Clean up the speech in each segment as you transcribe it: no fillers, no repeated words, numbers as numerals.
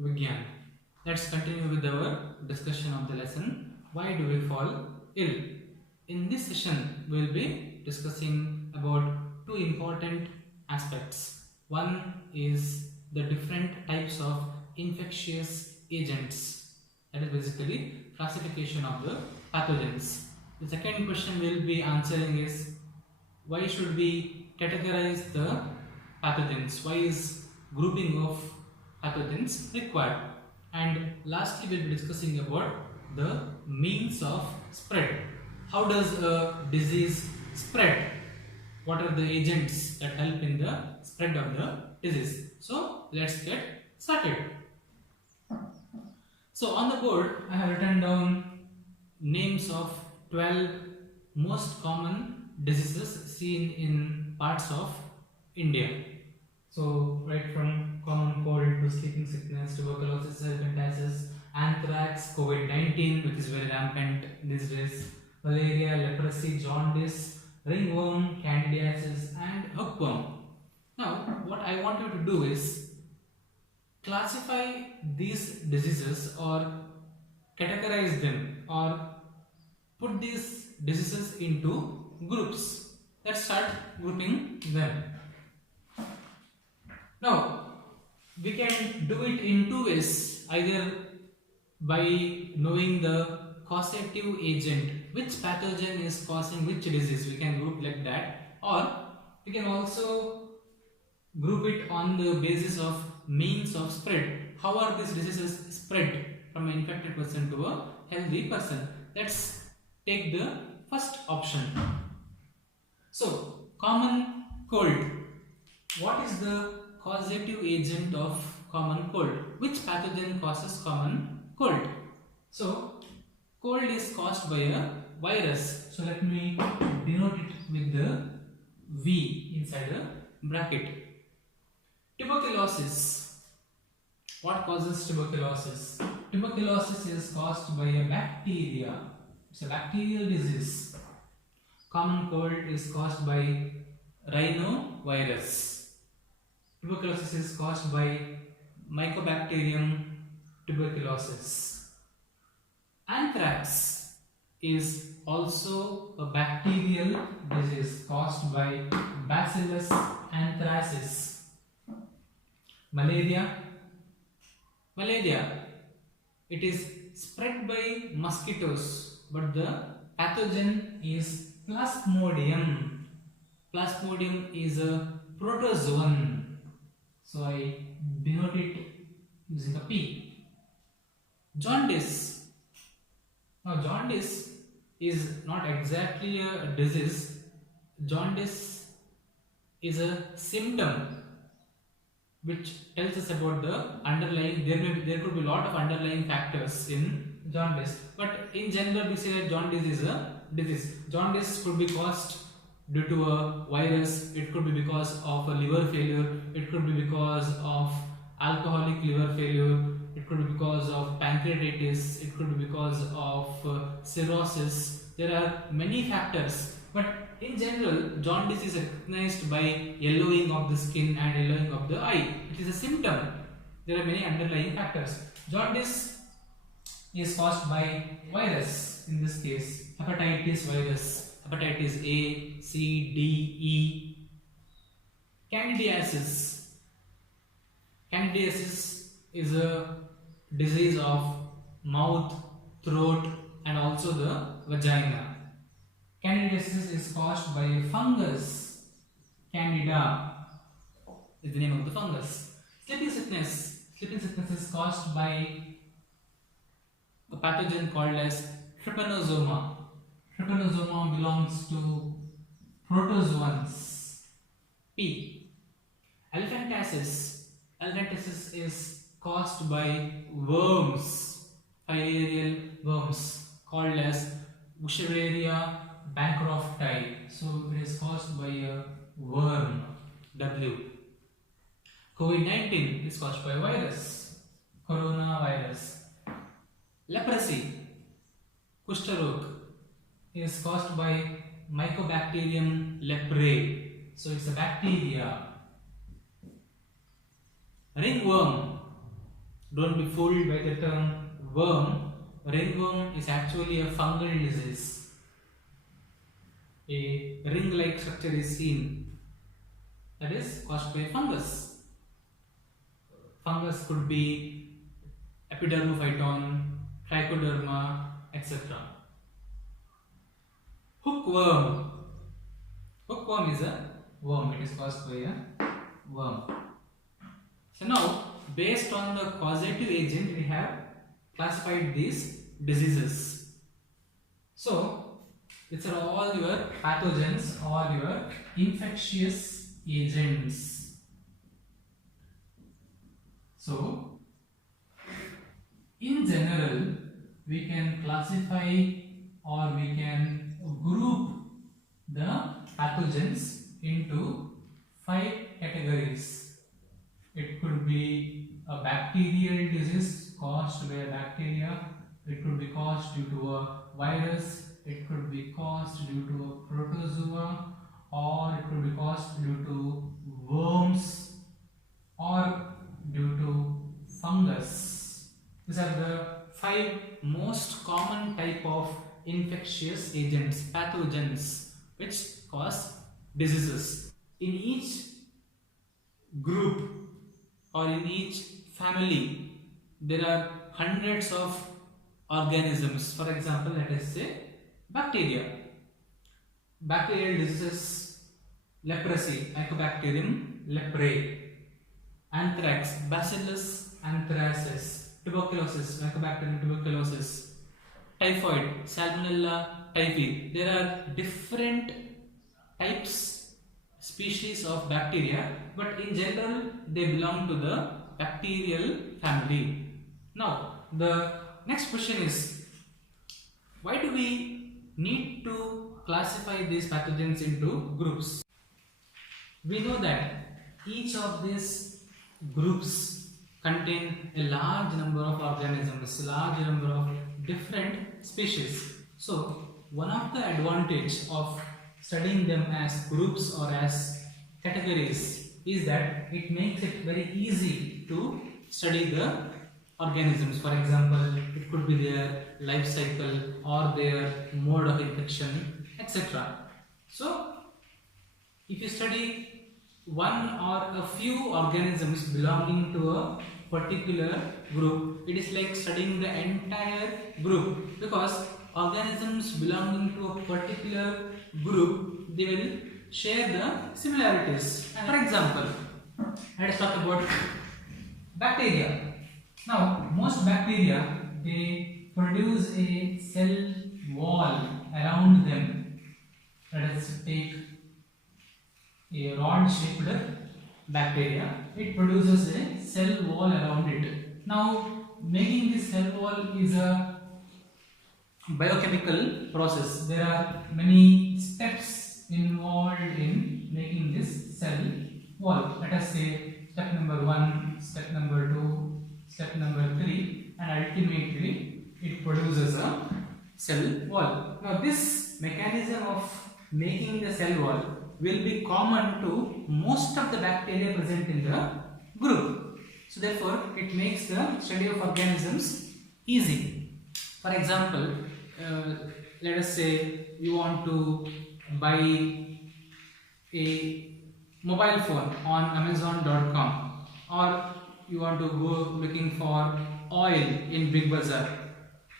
Vigyan. Let's continue with our discussion of the lesson. Why do we fall ill? In this session, we will be discussing about two important aspects. One is the different types of infectious agents. That is basically classification of the pathogens. The second question we will be answering is why should we categorize the pathogens? Why is grouping of pathogens required? And lastly, we will be discussing about the means of spread. How does a disease spread? What are the agents that help in the spread of the disease? So let's get started. So on the board, I have written down names of 12 most common diseases seen in parts of India. So right from common cold to sleeping sickness, tuberculosis, elephantiasis, anthrax, COVID-19, which is very rampant these days, malaria, leprosy, jaundice, ringworm, candidiasis, and hookworm. Now, what I want you to do is classify these diseases or categorize them or put these diseases into groups. Let's start grouping them. Now, we can do it in two ways, either by knowing the causative agent, which pathogen is causing which disease, we can group like that, or we can also group it on the basis of means of spread. How are these diseases spread from an infected person to a healthy person? Let's take the first option. So, common cold. What is the causative agent of common cold? Which pathogen causes common cold? So, cold is caused by a virus. So, let me denote it with the V inside the bracket. Tuberculosis. What causes tuberculosis? Tuberculosis is caused by a bacteria. It's a bacterial disease. Common cold is caused by rhinovirus. Tuberculosis is caused by Mycobacterium tuberculosis. Anthrax is also a bacterial disease caused by Bacillus anthracis. Malaria. It is spread by mosquitoes, but the pathogen is Plasmodium. Plasmodium is a protozoan. So I denote it using a P. Jaundice. Now jaundice is not exactly a disease. Jaundice is a symptom which tells us about the underlying, there could be a lot of underlying factors in jaundice, but in general we say that jaundice is a disease. Jaundice could be caused due to a virus, it could be because of a liver failure, it could be because of alcoholic liver failure, it could be because of pancreatitis, it could be because of cirrhosis. There are many factors, but in general, jaundice is recognized by yellowing of the skin and yellowing of the eye. It is a symptom. There are many underlying factors. Jaundice is caused by virus, in this case, hepatitis virus, hepatitis A, C, D, E. Candidiasis. Candidiasis is a disease of mouth, throat, and also the vagina. Candidiasis is caused by a fungus. Candida is the name of the fungus. Sleeping sickness. Sleeping sickness is caused by a pathogen called as trypanosoma. Trypanosoma belongs to protozoans. P. Elephantiasis. Elephantiasis is caused by worms, filarial worms called as Wuchereria bancrofti. So it is caused by a worm, W. COVID-19 is caused by a virus, coronavirus. Leprosy, Kushtarog, is caused by Mycobacterium leprae. So it's a bacteria. Ringworm Don't be fooled by the term worm. Ringworm is actually a fungal disease. A ring-like structure is seen, that is caused by fungus. Fungus could be epidermophyton, trichoderma, etc. Hookworm. Hookworm is a worm. It is caused by a worm. So now, based on the causative agent, we have classified these diseases. So, these are all your pathogens or your infectious agents. So, in general, we can classify or we can group the pathogens into 5 categories. It could be a bacterial disease caused by a bacteria. It could be caused due to a virus. It could be caused due to a protozoa, or it could be caused due to worms, or due to fungus. These are the 5 most common type of infectious agents, pathogens, which cause diseases. In each group or in each family, there are hundreds of organisms. For example, let us say bacteria. Bacterial diseases: leprosy, Mycobacterium leprae; anthrax, Bacillus anthracis; tuberculosis, Mycobacterium tuberculosis; typhoid, Salmonella typhi. There are different types, species of bacteria, but in general they belong to the bacterial family. Now, the next question is, why do we need to classify these pathogens into groups? We know that each of these groups contain a large number of organisms, a large number of different species. So, one of the advantage of studying them as groups or as categories is that it makes it very easy to study the organisms. For example, it could be their life cycle or their mode of infection, etc. So, if you study one or a few organisms belonging to a particular group, it is like studying the entire group, because organisms belonging to a particular group, they will share the similarities. For example, let us talk about bacteria. Now, most bacteria, they produce a cell wall around them. Let us take a rod-shaped bacteria. It produces a cell wall around it. Now, making this cell wall is a biochemical process. There are many steps involved in making this cell wall. Let us say step number 1, step number 2, step number 3, and ultimately it produces a cell wall. Now, this mechanism of making the cell wall will be common to most of the bacteria present in the group. So therefore, it makes the study of organisms easy. For example, let us say you want to buy a mobile phone on Amazon.com, or you want to go looking for oil in Big Bazaar.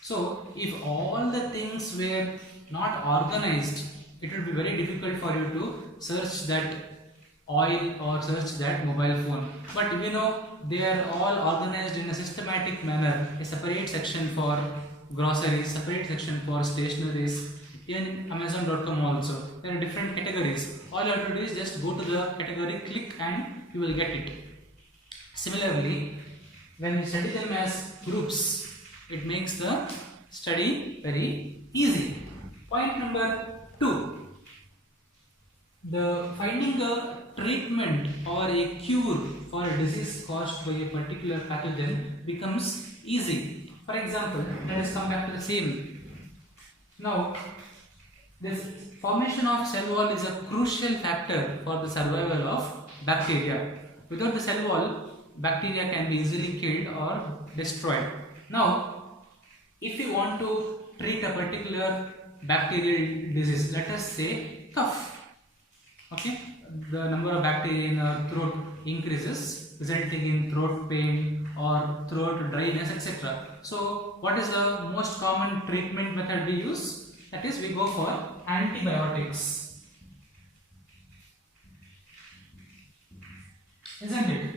So if all the things were not organized, it will be very difficult for you to search that oil or search that mobile phone. But you know, they are all organized in a systematic manner. A separate section for groceries, separate section for stationeries. In Amazon.com also, there are different categories. All you have to do is just go to the category, click, and you will get it. Similarly, when we study them as groups, it makes the study very easy. Point number 2. Finding a treatment or a cure for a disease caused by a particular pathogen becomes easy. For example, let us come back to the same. Now, this formation of cell wall is a crucial factor for the survival of bacteria. Without the cell wall, bacteria can be easily killed or destroyed. Now, if you want to treat a particular bacterial disease, let us say cough, okay, the number of bacteria in our throat increases, resulting in throat pain or throat dryness, etc. So, what is the most common treatment method we use? That is, we go for antibiotics, isn't it?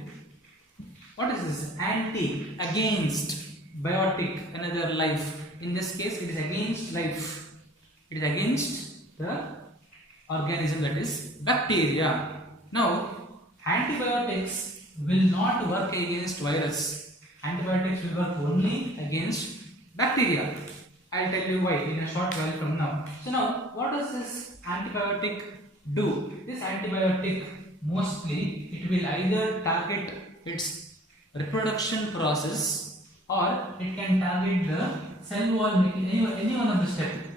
What is this? Anti, against, biotic, another life. In this case, it is against life. It is against the organism, that is bacteria. Now, antibiotics will not work against virus. Antibiotics will work only against bacteria. I'll tell you why in a short while from now. So now, what does this antibiotic do? This antibiotic mostly it will either target its reproduction process or it can target the cell wall making, any one of the steps.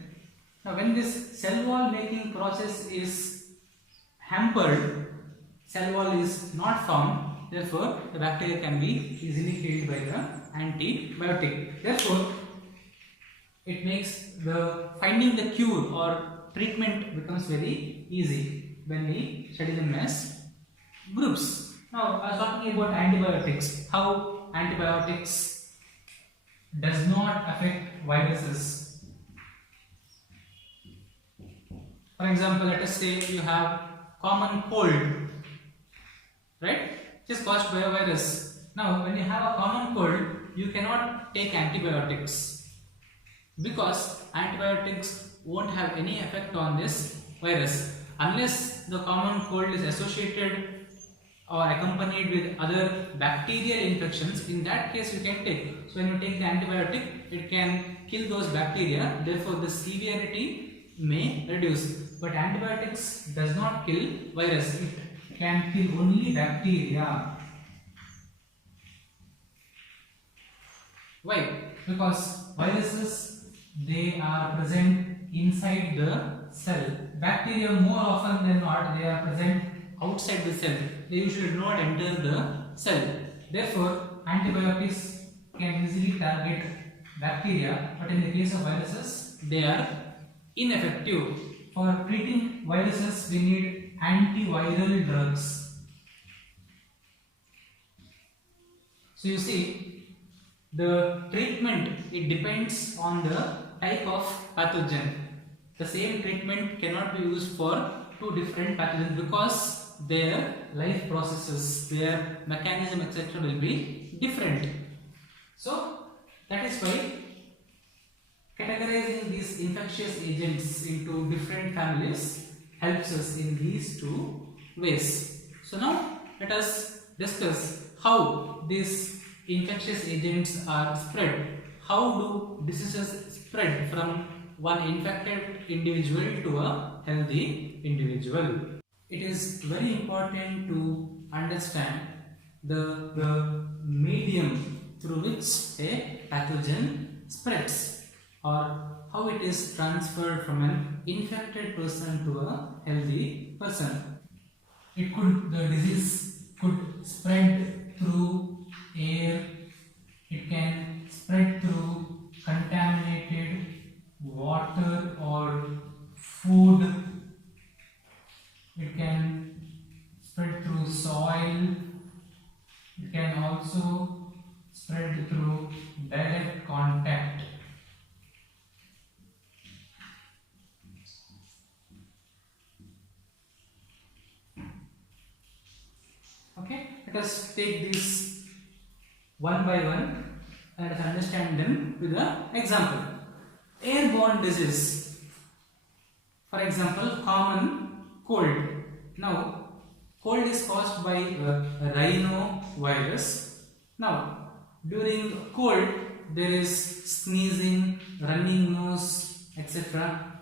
Now, when this cell wall making process is hampered, cell wall is not formed, therefore the bacteria can be easily killed by the antibiotic. Therefore, it makes the finding the cure or treatment becomes very easy when we study them as groups. Now, I was talking about antibiotics, how antibiotics does not affect viruses. For example, let us say you have common cold, right? It is caused by a virus. Now, when you have a common cold, you cannot take antibiotics because antibiotics won't have any effect on this virus unless the common cold is associated or accompanied with other bacterial infections. In that case, you can take. So, when you take the antibiotic, it can kill those bacteria. Therefore, the severity may reduce. But antibiotics does not kill virus. It can kill only bacteria. Why? Because viruses, they are present inside the cell. Bacteria, more often than not, they are present outside the cell. They usually do not enter the cell. Therefore, antibiotics can easily target bacteria, but in the case of viruses, they are ineffective. For treating viruses, we need antiviral drugs. So you see, the treatment, it depends on the type of pathogen. The same treatment cannot be used for two different pathogens because their life processes, their mechanism, etc. will be different. So that is why categorizing these infectious agents into different families helps us in these two ways. So now let us discuss how these infectious agents are spread. How do diseases spread from one infected individual to a healthy individual? It is very important to understand the medium through which a pathogen spreads, or how it is transferred from an infected person to a healthy person. The disease could spread through air, it can spread through contaminated water or food, it can spread through soil, it can also spread through direct contact. Okay, let us take these one by one and let us understand them with an example. Airborne disease. For example, common cold. Now, cold is caused by a rhinovirus. Now, during cold, there is sneezing, running nose, etc.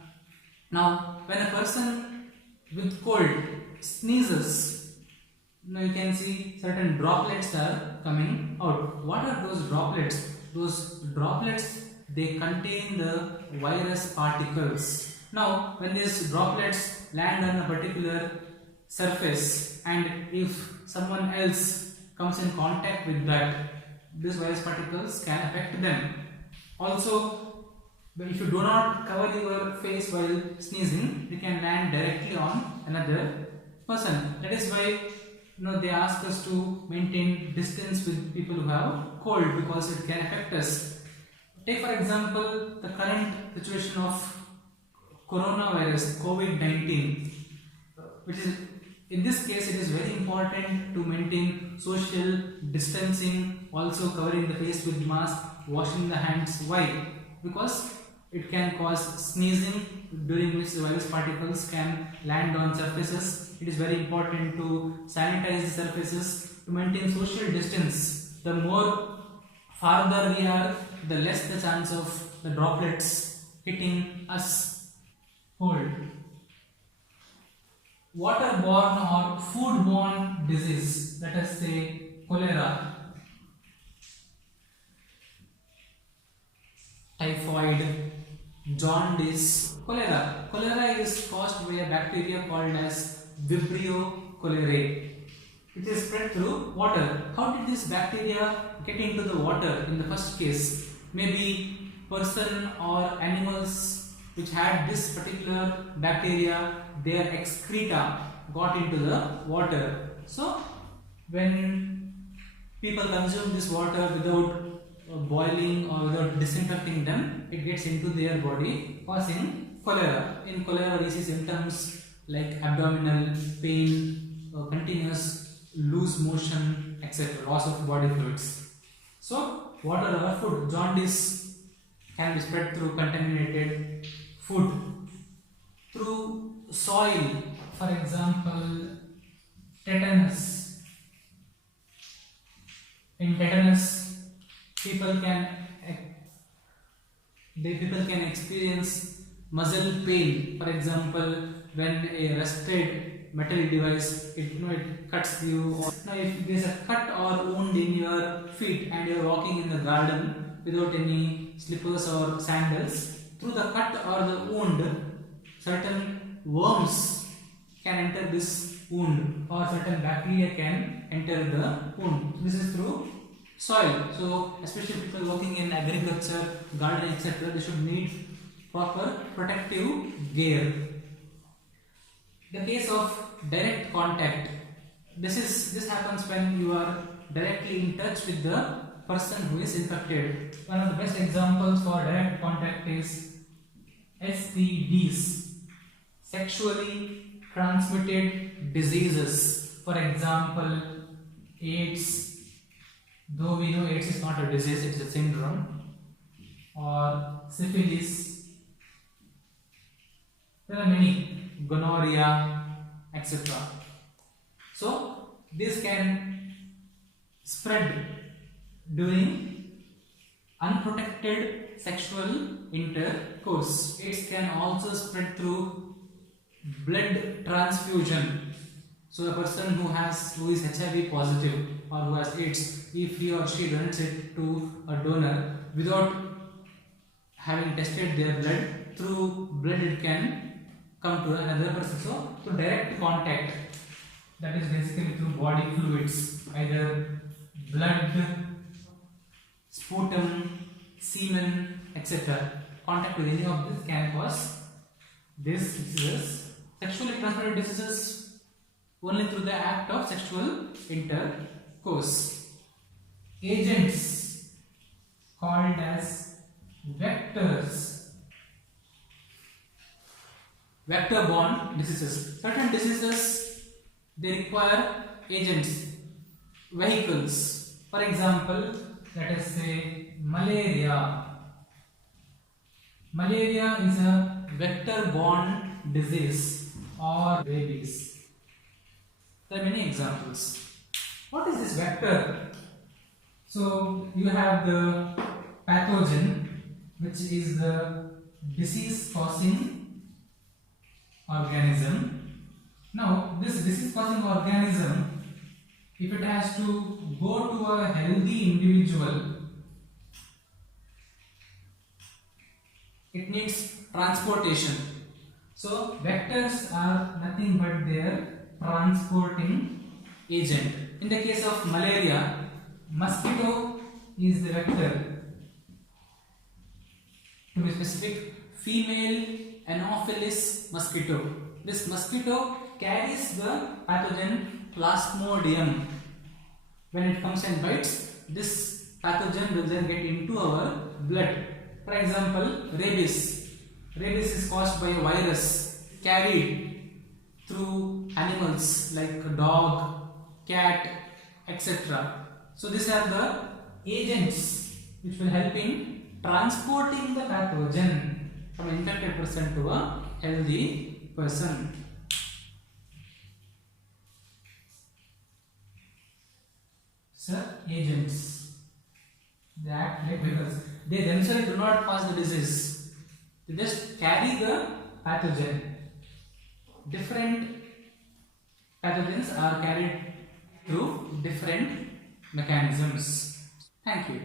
Now, when a person with cold sneezes, now you can see certain droplets are coming out. What are those droplets? Those droplets, they contain the virus particles. Now, when these droplets land on a particular surface and if someone else comes in contact with that, these virus particles can affect them. Also, if you do not cover your face while sneezing, they can land directly on another person. That is why they ask us to maintain distance with people who have cold, because it can affect us. Take for example the current situation of coronavirus, COVID-19, which is, in this case, it is very important to maintain social distancing, also covering the face with mask, washing the hands. Why? Because it can cause sneezing, during which virus particles can land on surfaces. It is very important to sanitize the surfaces, to maintain social distance. The more farther we are, the less the chance of the droplets hitting us. Cold. Waterborne or foodborne disease, let us say cholera, typhoid, jaundice. Cholera is caused by a bacteria called as Vibrio cholerae. It is spread through water. How did this bacteria get into the water in the first case? Maybe person or animals which had this particular bacteria, their excreta got into the water. So when people consume this water without boiling or without disinfecting them, it gets into their body, causing cholera. In cholera we see symptoms like abdominal pain, continuous loose motion, etc., loss of body fluids. So water or food. Jaundice can be spread through contaminated food, through soil, for example tetanus. In tetanus, people can experience muscle pain. For example, when a rusted metal device it cuts you, or if there is a cut or wound in your feet and you are walking in the garden without any slippers or sandals, through the cut or the wound, certain worms can enter this wound, or certain bacteria can enter the wound. This is through soil. So especially people working in agriculture, gardening, etc., they should need proper protective gear. The case of direct contact, this happens when you are directly in touch with the person who is infected. One of the best examples for direct contact is STDs, sexually transmitted diseases. For example, AIDS, though we know AIDS is not a disease, it is a syndrome, or syphilis. There are many, gonorrhea, etc. So this can spread during unprotected sexual intercourse. AIDS can also spread through blood transfusion. So a person who is HIV positive or who has AIDS, if he or she donates it to a donor without having tested their blood, through blood it can come to another person. So to direct contact, that is basically through body fluids, either blood, sputum, semen, etc. Contact with any of this can cause these diseases. Sexually transmitted diseases only through the act of sexual intercourse. Agents called as vectors. Vector-borne diseases. Certain diseases, they require agents, vehicles. For example, let us say malaria. Malaria is a vector-borne disease, or rabies. There are many examples. What is this vector? So you have the pathogen, which is the disease-causing organism. Now, this disease-causing organism, if it has to go to a healthy individual, it needs transportation. So vectors are nothing but their transporting agent. In the case of malaria, mosquito is the vector. To be specific, female Anopheles mosquito. This mosquito carries the pathogen Plasmodium. When it comes and bites, this pathogen will then get into our blood. For example, rabies. Rabies is caused by a virus carried through animals like a dog, cat, etc. So these are the agents which will help in transporting the pathogen from an infected person to a healthy person. So agents, they act like vehicles. They themselves do not cause the disease. They just carry the pathogen. Different pathogens are carried through different mechanisms. Thank you.